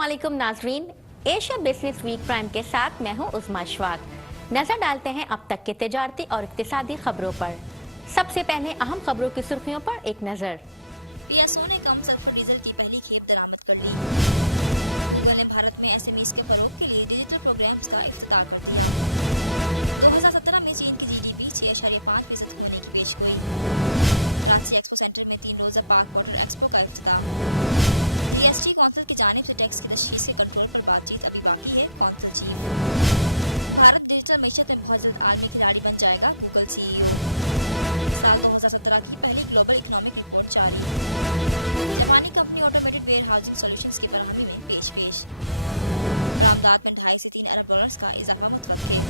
अस्सलामुअलैकुम नाजरीन, Asia business week prime के साथ मैं हूं उस्मा अशफाक। नजर डालते हैं अब तक के तिजारती और इक्तिसादी खबरों पर। सबसे पहले अहम खबरों की सुर्खियों पर एक नजर। पीएसओ ने कम सल्फर डीजल की पहली खेप दरामद कर ली। गूगल ने भारत में एसएमईज के फरोग के लिए डिजिटल प्रोग्राम्स का इफ्तिताह कर दिया। 2017 में चीन की जीडीपी 6.5% होने की पेशगोई। कराची एक्सपो सेंटर में 3 रोज़ा पाक वाटर एक्सपो का इफ्तिताह। जीएसटी कौंसिल की जानिब से टैक्स की तशखीस के कंट्रोल पर बातचीत अभी बाकी है, कौंसिल चीफ। भारत डिजिटल मीशत में बहुत जल्द आलमी खिलाड़ी बन जाएगा, गूगल सीईओ। साल 2017 की पहली ग्लोबल इकोनॉमिक रिपोर्ट जारी। जापानी कंपनी ऑटोमेटेड वेयर हाउसिंग सॉल्यूशंस की फराहमी में पेश। बरामदात में 2.5 से 3 अरब डॉलर्स का इजाफा मुतवक्के।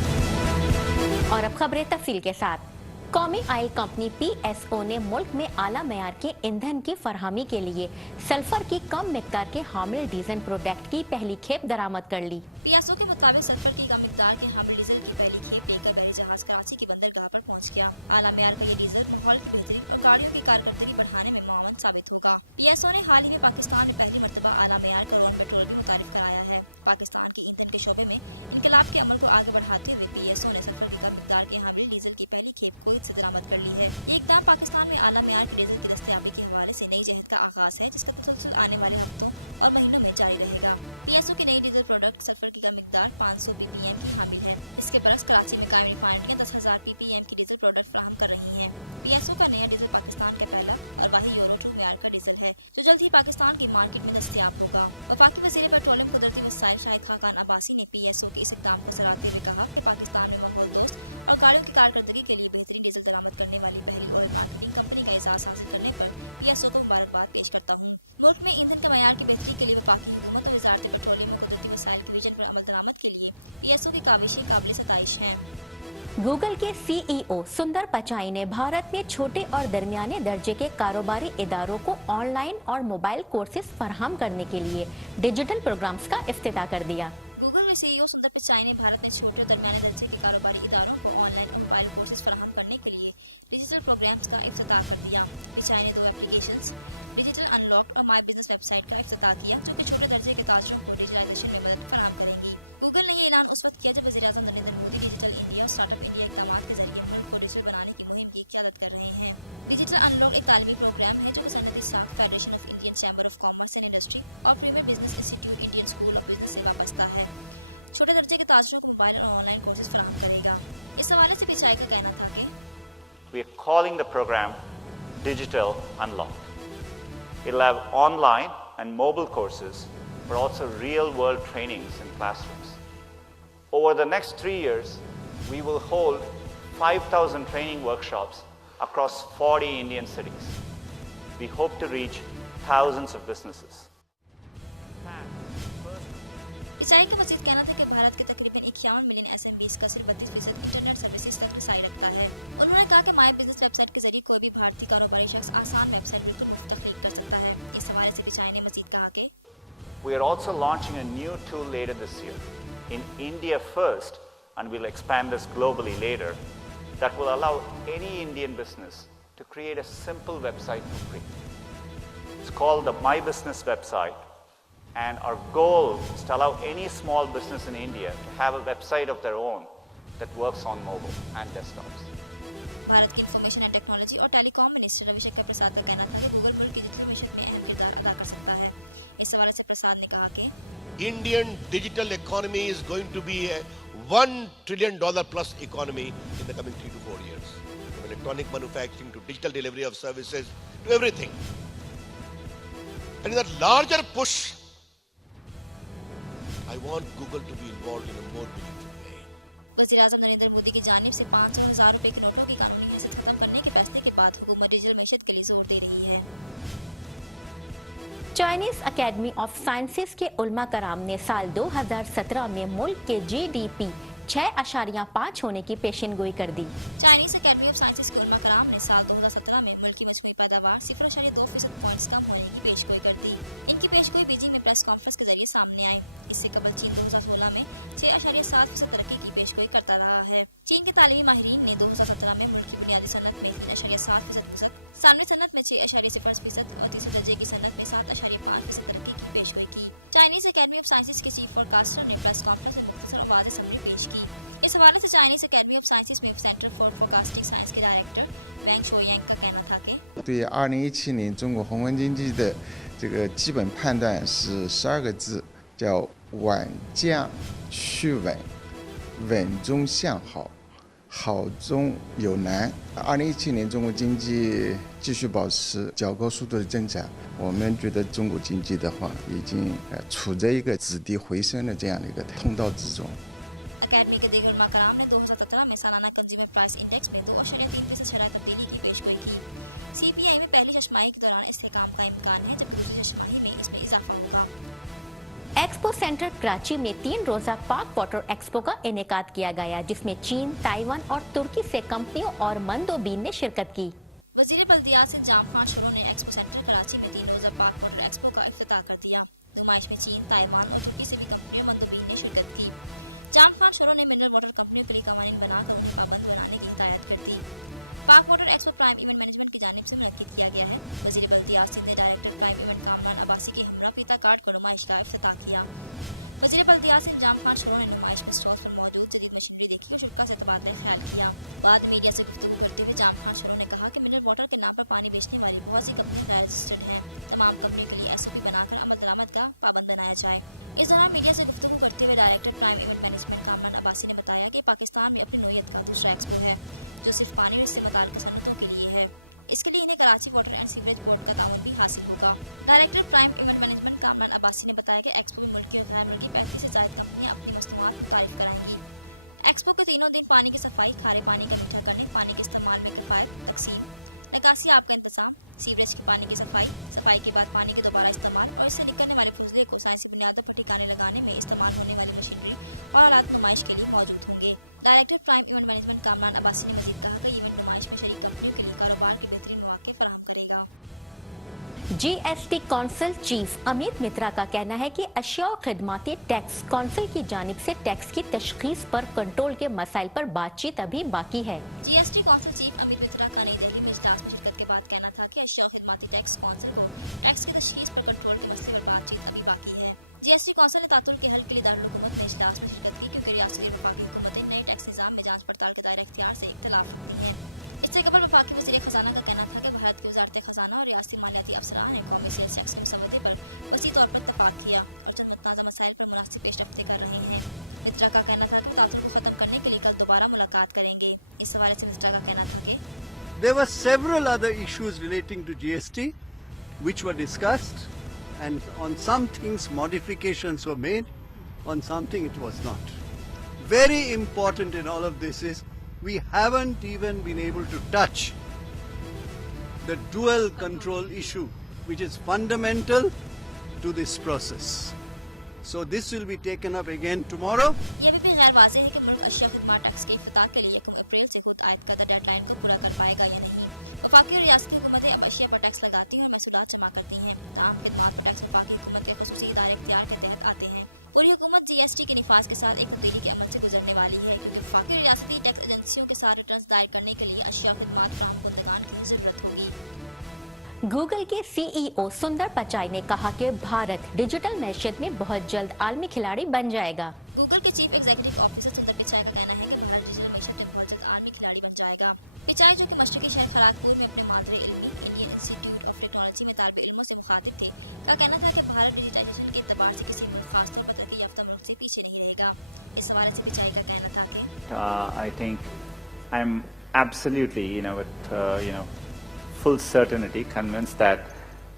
और अब खबरें तफसील के साथ। कौमी ऑयल कंपनी पीएसओ ने मुल्क में आला मयार के ईंधन की फरहमी के लिए सल्फर की कम मिकदार के हामिल डीजल प्रोडक्ट की पहली खेप दरामद कर ली। पीएसओ के मुताबिक सल्फर की कम मिकदार के हामिल डीजल की पहली खेप लेकर बहरी जहाज कराची की बंदरगाह पर पहुंच गया। आला मयार का ये डीजल माहौल की बेहतरी और गाड़ियों की कारकर्दगी बढ़ाने में मुआवन साबित होगा। पीएसओ ने हाल ही में पाकिस्तान में पहली मरतबा आला मयार करोन पेट्रोल भी मुतारिफ कराया है। पाकिस्तान की ईंधन के शोबे में इनकलाब के अमल को आगे बढ़ाते हुए पीएसओ ने सल्फर की कम मिकदार के हामिल डीजल की पहली खेप कुवैत से दरामद कर ली है। ये इकदाम पाकिस्तान में आला मयार के डीजल की दस्तयाबी के हवाले से नई जहद का आगाज है, जिसका तसलसल आने वाले हफ्तों और महीनों में जारी रहेगा। पीएसओ की नई डीजल प्रोडक्ट सल्फर की कम मिकदार 500 ppm की हामिल है। इसके बरक्स कराची में कायम रिफाइनरियां 10,000 ppm की डीजल प्रोडक्ट फराहम कर रही हैं। पीएसओ का नया डीजल पाकिस्तान का पहला और वाही यूरो 2 मेयार का डीजल है, जो जल्द ही पाकिस्तान की मार्केट में दस्तयाब होगा। वफाकी वज़ीर पेट्रोलियम कुदरती वसाइल शाहिद खाकान अब्बासी ने पीएसओ के इस इकदाम को सराहते हुए कहा कि पाकिस्तान में माहौल दोस्त और गाड़ियों की कारकर्दगी के लिए बेहतरीन डीजल दरामद करने वाली पहली ऑयल मार्केटिंग कंपनी का एजाज हासिल करने पर पीएसओ को मुबारकबाद पेश करता हूँ। मुल्क में ईंधन के मयार की बेहतरी के लिए वफाकी हुकूमत और वजारत पेट्रोलियम और कुदरती वसाइल के विजन पर अमल दरामद के लिए पीएसओ की काविशें काबिल सताइश हैं। गूगल के सीईओ सुंदर पिचाई ने भारत में छोटे और दरमियाने दर्जे के कारोबारी इदारों को ऑनलाइन और मोबाइल कोर्सेज फराहम करने के लिए डिजिटल प्रोग्राम्स का इफ्तिताह कर दिया। गूगल के सीईओ सुंदर पिचाई ने भारत में छोटे और दरमियाने दर्जे के कारोबारी इदारों को ऑनलाइन और मोबाइल कोर्सेज फराहम करने के लिए डिजिटल प्रोग्राम्स का इफ्तिताह कर दिया। पिचाई ने 2 एप्लीकेशंस डिजिटल अनलॉक्ड और माई बिजनेस वेबसाइट का इफ्तिताह किया, जो कि छोटे दर्जे के ताजरों को डिजिटलाइजेशन में मदद फराहम करेंगी। गूगल ने ये ऐलान उस वक्त किया जब वज़ीर-ए-आज़म नरेंद्र मोदी डिजिटल इंडिया और स्टार्टअप इंडिया इक़दामात के जरिए मुल्क को डिजिटल बनाने की मुहिम की क़यादत कर रहे हैं। डिजिटल अनलॉक एक तालीमी प्रोग्राम है जो कि सनअती साख्त federation of Indian chamber of commerce and industry और premier business institute Indian school of business से वाबस्ता है। छोटे दर्जे के ताजरों को मोबाइल और ऑनलाइन कोर्सेज फराहम करेगा। इस हवाले से पिचाई का कहना था कि We are calling the program Digital Unlock. It'll have online and mobile courses, but also real-world trainings in classrooms. Over the next 3 years, we will hold 5,000 training workshops across 40 Indian cities. We hope to reach thousands of businesses. Pichai का मज़ीद कहना था कि भारत के तकरीबन 51 million एसएमबीज का सिर्फ 32% internet services तक रसाई रखता है। उन्होंने कहा कि माई बिजनेस वेबसाइट के जरिए कोई भी भारतीय कारोबारी शख्स आसान वेबसाइट बिल्कुल मुफ्त तख्लीक कर सकता है। इस हवाले से पिचाई ने मज़ीद कहा कि We are also launching a new tool later this year, in India first, and we'll expand this globally later, that will allow any Indian business to create a simple website for free. It's called the My Business website. And our goal is to allow any small business in India to have a website of their own that works on mobile and desktops. Bharat की information and technology और telecom minister Ravishankar प्रसाद का कहना था कि Google मुल्क की digital मीशत में अहम किरदार अदा कर सकता है। इस हवाले से प्रसाद ने कहा कि Indian digital economy is going to be a $1 trillion plus economy in the coming 3 to 4 years. From electronic manufacturing to digital delivery of services to everything. And in that larger push, I want Google to be involved in a more meaningful way. वज़ीर-ए-आज़म नरेंद्र मोदी की जानिब से 500 और 1000 रुपए के नोटों की कानूनी हैसियत खत्म करने के फैसले के बाद हुकूमत डिजिटल मीशत के लिए जोर दे रही है। चाइनीज अकेडमी ऑफ साइंसेज के उलमा कराम ने साल 2017 में मुल्क के जीडीपी 6.5 होने की पेशिनगोई कर दी। चाइनीज अकेडमी ऑफ साइंसेज के उलमा कराम ने साल 2017 में मुल्क की मजमूई पैदावार 0.2% पॉइंट्स कम होने की पेशगोई कर दी। इनकी पेशगोई बीजिंग में प्रेस कॉन्फ्रेंस के जरिए सामने आई। اس سے قبل چین 2016 میں 6.7% ترقی کی پیشگوئی کرتا رہا ہے۔ چین کے تعلیمی ماہرین نے 2017 میں ملک کی بنیادی صنعت میں 3.7% وسعت، ثانوی صنعت میں 6.0% اور تیسرے درجے کی صنعت میں 7.5% ترقی کی پیشگوئی کی۔ چائنیز اکیڈمی آف سائنسز کے چیف فورکاسٹر نے پریس کانفرنس میں مختصر اور واضح سمری پیش کی۔ اس حوالے سے چائنیز اکیڈمی آف سائنسز میں سینٹر فار فورکاسٹنگ سائنس کے ڈائریکٹر وینگ شوینگ کا کہنا تھا کہ 对2017年中国宏观经济的这个基本判断是12个字，叫稳降趋稳，稳中向好，好中有难。2017年中国经济继续保持较高速度的增长，我们觉得中国经济的话已经处在一个止跌回升的这样的一个通道之中。 اکیڈمی کے دیگر علماء کرام نے 2017 میں سالانہ کنزیومر پرائس انڈیکس میں 2.3% شرح تبدیلی کی پیشگوئی کی۔ سی پی آئی میں پہلی ششماہی کے دوران استحکام کا امکان ہے، جبکہ دوسری ششماہی میں اس میں اضافہ ہوگا۔ ایکسپو سینٹر کراچی میں 3 روزہ پاک واٹر ایکسپو کا انعقاد کیا گیا، جس میں چین، تائیوان اور ترکی سے کمپنیوں اور مندوبین نے شرکت کی۔ وزیر بلدیات انجام خان شروع نے ایکسپو سینٹر کراچی میں 3 روزہ پاک واٹر ایکسپو کا افتتاح کر دیا۔ نمائش میں چین، تائیوان اور ترکی سے بھی کمپنیوں اور مندوبین نے شرکت کی۔ جام خان شروع نے منرل واٹر کمپنیوں کے لیے قوانین بنا کر انہیں پابند بنانے کی ہدایت کر دی۔ پاک water expo prime event management کی جانب سے منعقد کیا گیا ہے۔ وزیر بلدیات سندھ نے director prime event Kamran Abbasi کے ہمراہ فیتا کارڈ کو نمائش کا افتتاح کیا۔ وزیر بلدیات سندھ جام خان شروع نے نمائش میں اسٹال پر موجود جدید مشینری دیکھی اور شرکاء سے تبادلہ خیال کیا۔ بعد میں میڈیا سے گفتگو کرتے ہوئے جام خان شروع نے کہا کہ منرل واٹر کے نام پر پانی بیچنے والی بہت سی کمپنیاں غیر رجسٹرڈ ہیں، تمام کمپنیوں کے لیے ایس او پی بنا کر عمل درآمد کا پابند بنایا جائے۔ اس دوران میڈیا سے گفتگو کرتے ہوئے director prime event management Kamran Abbasi نے بتایا کہ پاکستان میں اپنی نوعیت کا دوسرا ایکسپو ہے، جو صرف پانی اور اس سے متعلقہ صنعتوں کے لیے ہے۔ اس کے لیے انہیں Karachi water and sewerage board کا تعاون بھی حاصل ہوگا۔ Director prime event management Kamran Abbasi نے بتایا کہ ایکسپو میں ملکی اور غیر ملکی 35 سے زائد کمپنیاں اپنی مصنوعات متعارف کرائیں گی۔ ایکسپو کے تینوں دن پانی کی صفائی، کھارے پانی کا میٹھا کرنے، پانی کے استعمال میں کفایت، تقسیم، نکاسی آب کا انتظام، سیوریج کی پانی کی صفائی، صفائی کے بعد پانی کے دوبارہ استعمال اور اس سے نکلنے والے فضلے کو سائنسی بنیادوں پر ٹھکانے لگانے میں استعمال ہونے والی مشینری اور آلات نمائش کے لیے موجود ہوں گے۔ Director prime event management Kamran Abbasi نے مزید کہا کہ ایونٹ نمائش میں شریک کمپنیوں کے لیے کاروبار کے بہترین مواقع فراہم کرے گا۔ G S T council chief Amit Mitra کا کہنا ہے کہ اشیاء و خدماتی ٹیکس کونسل کی جانب سے ٹیکس کی تشخیص پر کنٹرول کے مسائل پر بات چیت ابھی باقی ہے۔ G S T council chief Amit Mitra کا نئی دہلی میں اجلاس میں شرکت کے بعد کہنا تھا کہ اشیاء و خدماتی ٹیکس کونسل کو ٹیکس کی تشخیص پر کنٹرول کے مسئلے پر بات چیت ابھی باقی ہے۔ جی ایس ٹی کونسل نے تعطل کے حل کے لیے دارالحکومت میں اجلاس میں شرکت کی، کیونکہ ریاستی اور وفاقی حکومتیں نئے ٹیکس نظام میں جانچ پڑتال کے دائرہ اختیار سے اختلاف رکھتی ہیں۔ اس سے قبل وفاقی وزیر خزانہ کا کہنا تھا کہ بھارت کی وزارت خزانہ اور ریاستی مالیاتی افسران نے قومی سیلز ٹیکس کے مسودے پر وسیع طور پر اتفاق کیا اور چند متنازع مسائل پر مناسب پیش رفت کر رہے ہیں۔ مترا کا کہنا تھا کہ وہ تعطل کو ختم کرنے کے لیے کل دوبارہ ملاقات کریں گے۔ اس حوالے سے مترا کا کہنا تھا کہ There were several other issues relating to GST which were discussed, and on some things modifications were made, on something it was not. Very important in all of this is we haven't even been able to touch the dual control issue, which is fundamental to this process. So this will be taken up again tomorrow. یہ ابھی بھی غیر واضح ہے کہ ملک اشیاء خدمات tax کے افتتاح کے لیے 1 اپریل سے خود عائد کردہ ڈیڈ لائن کو پورا کر پائے گا یا نہیں۔ وفاقی اور ریاستی حکومتیں اب اشیاء پر ٹیکس لگاتی ہیں اور محصولات جمع کرتی ہیں، تاہم خدمات پر ٹیکس وفاقی حکومت کے خصوصی ادارے اختیار کے تحت آتے ہیں۔ پوری حکومت جی ایس ٹی کے نفاذ کے ساتھ ایک تبدیلی کے عمل سے گزرنے والی ہے، کیونکہ وفاقی اور ریاستی ٹیکس ایجنسیوں کے ساتھ ریٹرنز دائر کرنے کے لیے اشیاء خدمات فراہم کنندگان کی ضرورت ہوگی۔ گوگل کے سی ای او سندر پچائی نے کہا کہ بھارت ڈیجیٹل معیشت میں بہت جلد عالمی کھلاڑی بن جائے گا۔ گوگل کے چیف ایگزیکٹو آفیسر سندر پچائی کا کہنا ہے کہ بھارت ڈیجیٹل معیشت میں بہت جلد عالمی کھلاڑی بن جائے گا۔ پچائی، جو کہ مشرقی شہر خراگپور میں اپنے مادر علمی انڈین انسٹیٹیوٹ آف ٹیکنالوجی میں طالب علموں سے مخاطب تھے، کا کہنا تھا کہ بھارت ڈیجیٹائزیشن کے اعتبار سے کسی ملک، خاص طور پر ترقی یافتہ ملک سے پیچھے نہیں رہے گا۔ اس حوالے سے پچائی کا کہنا تھا کہ I think I'm absolutely, with full certainty convinced that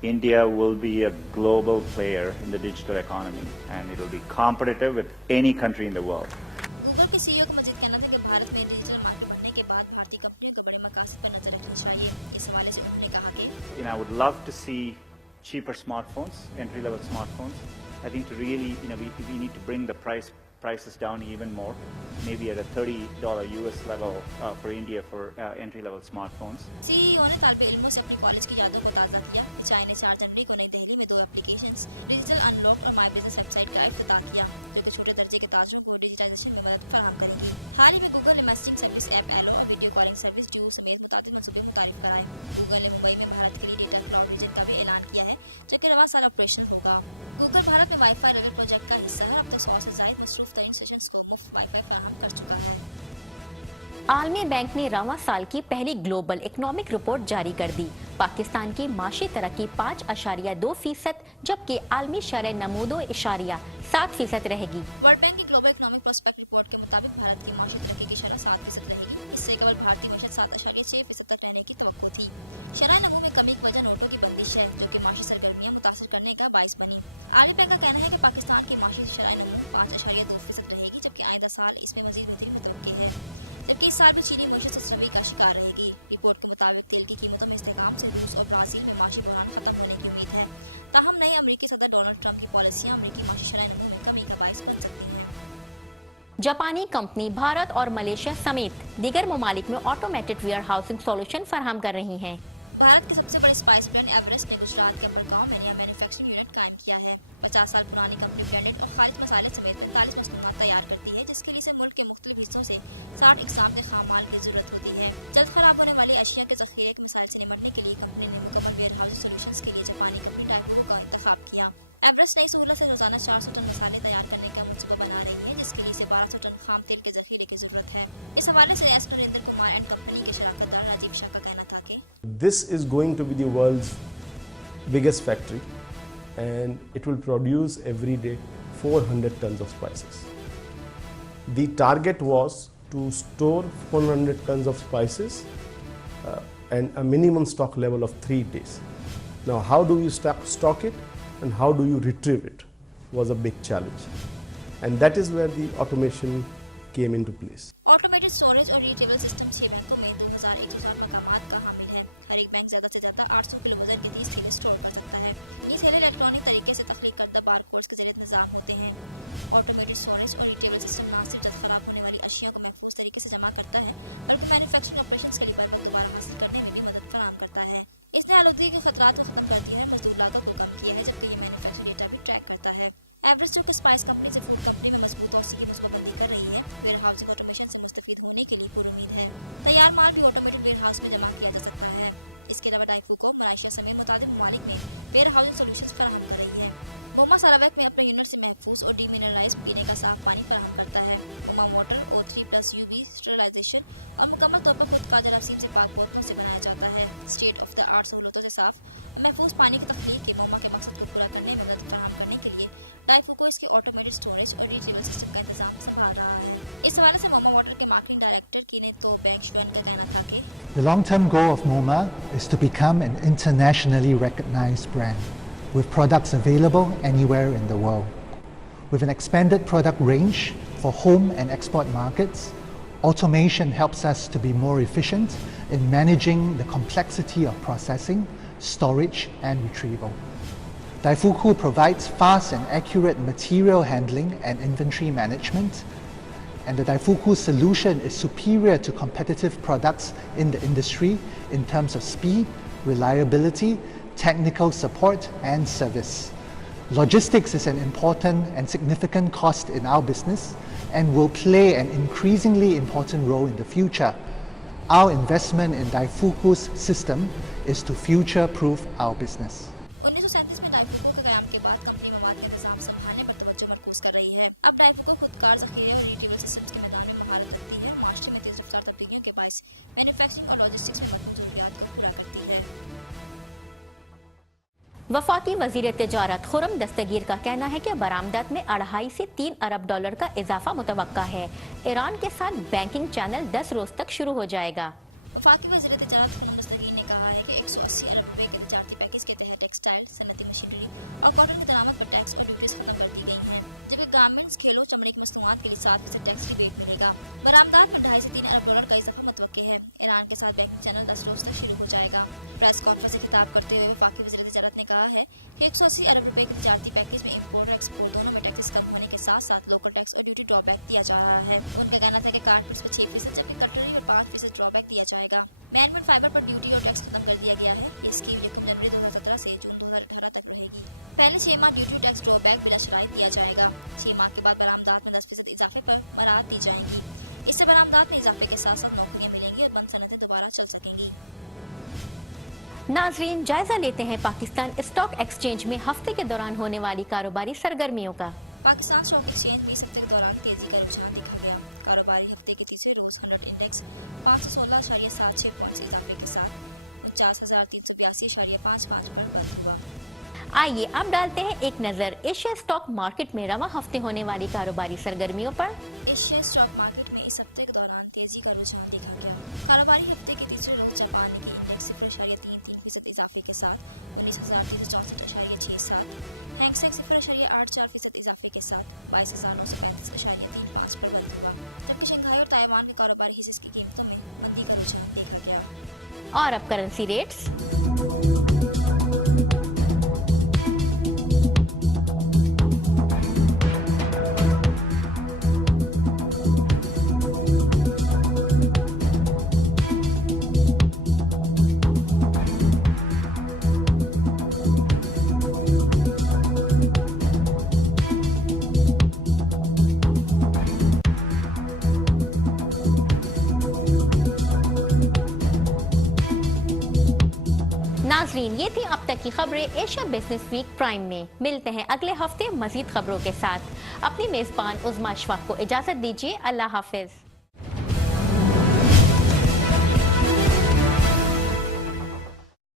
India will be a global player in the digital economy, and it will be competitive with any country in the world. Google کے سی ای او کا مزید کہنا تھا کہ بھارت میں digital market بڑھنے کے بعد بھارتی کمپنیوں کو بڑے مقاصد پر نظر رکھنی چاہیے۔ اس حوالے سے انہوں نے کہا کہ I would love to see cheaper smartphones, entry-level smartphones. I think to really, we need to bring the price prices down even more, maybe at a $30 US level for India for entry-level smartphones. CEO ने तालिब इल्मों से अपनी college की यादों को ताज़ा किया कि चाय ने 4 जनवरी को नई दिल्ली में 2 एप्लीकेशंस डिजिटल अनलॉक्ड और माई बिजनेस वेबसाइट का इफ्तिताह किया, जो कि छोटे दर्जे के ताजरों को डिजिटाइजेशन में मदद फराहम करेंगी। हाल ही में गूगल ने मैसेजिंग सर्विस ऐप एलो और वीडियो कॉलिंग सर्विस ड्यू समेत मुताबिक मंसूबे मुतारिफ कराए। गूगल ने मुंबई में भारत के लिए डेटा क्लाउड रीजन का भी ऐलान किया है, जो कि रवां साल ऑपरेशनल होगा। गूगल भारत में वाईफाई रेलवे प्रोजेक्ट का हिस्सा है और अब तक 100 से ज़ायद मसरूफ तरीन सेशंस को मुफ्त वाईफाई फराहम कर चुका है। आलमी बैंक ने रवां साल की पहली ग्लोबल इकोनॉमिक रिपोर्ट जारी कर दी। पाकिस्तान की माशी तरक्की 5.2%, जबकि आलमी शरह नमूदो 7% रहेगी। वर्ल्ड बैंक की ग्लोबल इकोनॉमिक प्रोस्पेक्ट रिपोर्ट के मुताबिक भारत की माशी तरक्की की शरह 7% रहेगी। इससे केवल भारतीय मईशत 7.6% तक रहने की तवक्को थी। शरह नमू में कमी की वजह नोटों की बंदिश है, जो कि माशी सरगर्मियां मुतासर करने का बाइस बनी। आलमी बैंक का कहना है कि पाकिस्तान की माशी शरह नमू 5.2% रहेगी, जबकि आइंदा साल इसमें मजीद बेहतरी मुतवक्के है। जबकि इस साल भी चीनी मईशत सस्ती का शिकार रहेगी। रिपोर्ट के मुताबिक तेल की कीमतों में इस्तेहकाम से रूस और ब्राज़ील में माशी बहरान खत्म होने की उम्मीद है। ताहम नए अमरीकी सदर डोनाल्ड ट्रंप की पॉलिसियां अमरीकी माशी शरह नमू में कमी का बाइस बन सकती हैं। जापानी कंपनी भारत और मलेशिया समेत दीगर ममालिक में ऑटोमेटेड वेयर हाउसिंग सोल्यूशन फराहम कर रही हैं। भारत के सबसे बड़े स्पाइस ब्रांड एवरेस्ट ने गुजरात के अंबरगांव में नया मैन्युफैक्चरिंग यूनिट कायम किया है। 50 साल पुरानी कंपनी ब्रांडेड और खालिज मसाले समेत 45 मसनूआत तैयार करती है, जिसके लिए इसे मुल्क के मुख्तलिफ हिस्सों से 60 इकसाम के खाम माल की जरूरत होती है। जल्द खराब होने वाली अशिया के जखीरे के मसाइल से निपटने के लिए कंपनी ने मुकम्मल वेयर हाउसिंग सोल्यूशंस के लिए जापानी कंपनी डाइफुगो का इंतखाब किया। एवरेस्ट नई सहूलत से रोजाना 400 टन मसाले तैयार करने का मंसूबा बना रही है, जिसके लिए इसे 1200 टन खाम तेल के जखीरे की जरूरत है। इस हवाले से S Narendra Kumar and company के शराकतदार राजीव शाह का कहना था कि This is going to be the world's biggest factory, and it will produce every day 400 tons of spices. The target was to store 400 tons of spices and a minimum stock level of 3 days. Now, how do you stock it and how do you retrieve it was a big challenge, and that is where the automation came into place. Automated storage और retrieval system 6 बैंकों में 2160 मकामात का हामिल है। हर एक bank ज़्यादा से ज़्यादा 800 kilo वजन के 30 थैले स्टोर कर सकता है। ये थैले इलेक्ट्रॉनिक तरीके से तख्लीक करदा बार कोड्स के जरिए निज़ाम होते हैं। ऑटोमेटेड स्टोरेज और रिट्रीवल सिस्टम न सिर्फ जल्द ख़राब होने वाली अशिया को महफूज तरीके से जमा करता है, बल्कि मैन्युफैक्चरिंग ऑपरेशंस के लिए बर वक्त दोबारा हासिल करने में भी मदद फराहम करता है। इसने आलूदगी के खतरात को ख़त्म कर दिया है, मजदूर लागत को कम किया है, जबकि ये मैन्युफैक्चरिंग डेटा भी ट्रैक करता है। एवरेस्ट जो कि स्पाइस कंपनी से फूड कंपनी में मजबूत तौसी की मनसूबाबंदी कर रही है, वेयर हाउसिंग ऑटोमेशन से मुस्तफीद होने के लिए पूरी उम्मीद है। तैयार माल भी ऑटोमेटेड वेयर हाउस में जमा किया जा सकता है। इसके अलावा डाइफुको मलेशिया समेत मुताबिक ममालिक में वेयर हाउसिंग सोल्यूशंस फराहम कर रही है। मोमा सरावक में अपने यूनिट से महफूज और डीमिनरलाइज पीने का साफ पानी फराहम करता है। मोमा वाटर O3+ UV स्टरलाइजेशन और मुकम्मल तौर पर खुद का जरासीम से पाक बोतलों से बनाया जाता है। स्टेट ऑफ द आर्ट सहूलतों से साफ और महफूज पानी की तख्लीक के मोमा के मकसद को पूरा करने में मदद फराहम करने के लिए डाइफुको इसके ऑटोमेटेड स्टोरेज और रिट्रीवल सिस्टम का इंतजाम संभाल रहा है। इस हवाले से मोमा वाटर के मार्केटिंग डायरेक्टर कीने तो बैंक शुआन का कहना था कि The long-term goal of MoMA is to become an internationally recognized brand, with products available anywhere in the world. With an expanded product range for home and export markets, automation helps us to be more efficient in managing the complexity of processing, storage, and retrieval. Daifuku provides fast and accurate material handling and inventory management, and the Daifuku solution is superior to competitive products in the industry in terms of speed, reliability, technical support, and service. Logistics is an important and significant cost in our business and will play an increasingly important role in the future. Our investment in Daifuku's system is to future-proof our business. 1937 में डाइफुको के क़याम के बाद company मवाद का इंतजाम संभालने पर तवज्जो मरकूज कर रही है। अब डाइफुको खुदकार ज़ख़ीरे और रिट्रीवल सिस्टम्स के मैदान में महारत रखती है और माशरे में तेज़ रफ्तार तब्दीलियों के बायस मैन्युफैक्चरिंग और लॉजिस्टिक्स में मतनू ज़रूरियात को पूरा करती है। वफाकी वज़ीर तिजारत खुरम दस्तगीर का कहना है कि बरामदात में 2.5 से 3 अरब डॉलर का इजाफा मुतवक्का है। ईरान के साथ बैंकिंग चैनल 10 रोज तक शुरू हो जाएगा। वफाकी वज़ीर तिजारत खुरम दस्तगीर ने कहा है कि 180 अरब रुपए के तिजारती पैकेज के तहत टेक्सटाइल, सनती मशीनरी और कॉटन की दरामद पर टैक्स और ड्यूटीज खत्म कर दी गई हैं, जबकि गारमेंट्स, खेलों, चमड़े की मसनूआत के लिए 7% टैक्स रिबेट मिलेगा। बरामदात में 2.5 से 3 अरब डॉलर का इजाफा मुतवक्के है। ईरान के साथ बैंकिंग चैनल 10 रोज तक शुरू हो जाएगा। प्रेस कॉन्फ्रेंस से खिताब करते हुए वफाकी वज़ीर तिजारत ने कहा है कि 180 अरब रुपए के तिजारती पैकेज में इंपोर्ट और एक्सपोर्ट दोनों में टैक्सेस कम होने के साथ साथ लोकल टैक्स और ड्यूटी ड्रॉबैक दिया जा रहा है। उनका कहना था कि कारपेट्स पर 6% जबकि कटलरी पर 5% ड्रॉबैक दिया जाएगा। मैनमेड फाइबर पर ड्यूटी और टैक्स खत्म कर दिया गया है। ये स्कीम 1 जनवरी 2017 से जून 2018 तक रहेगी। पहले 6 माह ड्यूटी और टैक्स ड्रॉबैक बिला शराइत दिया जाएगा। 6 माह के बाद बरामदात में 10% इजाफे पर मराहत दी जाएंगी। इससे बरामदात में इजाफे के साथ साथ नौकरियां मिलेंगी और बंद सनतें दोबारा चल सकेंगी। नाजरीन, जायजा लेते हैं पाकिस्तान स्टॉक एक्सचेंज में हफ्ते के दौरान होने वाली कारोबारी सरगर्मियों का। पाकिस्तान स्टॉक एक्सचेंज में इस हफ्ते के दौरान तेजी का रुझान देखा गया। कारोबारी हफ्ते के तीसरे रोज 100 इंडेक्स 516.76 पॉइंट्स इजाफे के साथ 49,382.55 पर बंद हुआ। आइए अब डालते हैं एक नजर एशिया स्टॉक मार्केट में रवां हफ्ते होने वाली कारोबारी सरगर्मियों पर। एशिया स्टॉक मार्केट में इस हफ्ते के दौरान तेजी का रुझान देखा गया। कारोबारी हफ्ते के तीसरे रोज जापान निक्की इंडेक्स 0.33% इजाफे के साथ 19,364.67, हैंगसेंग 0.84% इजाफे के साथ 22,935.35 पर बंद हुआ, जबकि शंघाई और ताइवान के कारोबारी हिस्से की कीमतों में मंदी का रुझान देखा गया। और अब करेंसी रेट्स। नाजरीन, ये थी अब तक की खबरें एशिया बिजनेस वीक प्राइम में। मिलते हैं अगले हफ्ते मजीद खबरों के साथ। अपनी मेजबान उज़मा अशफाक को इजाजत दीजिए। अल्लाह हाफिज।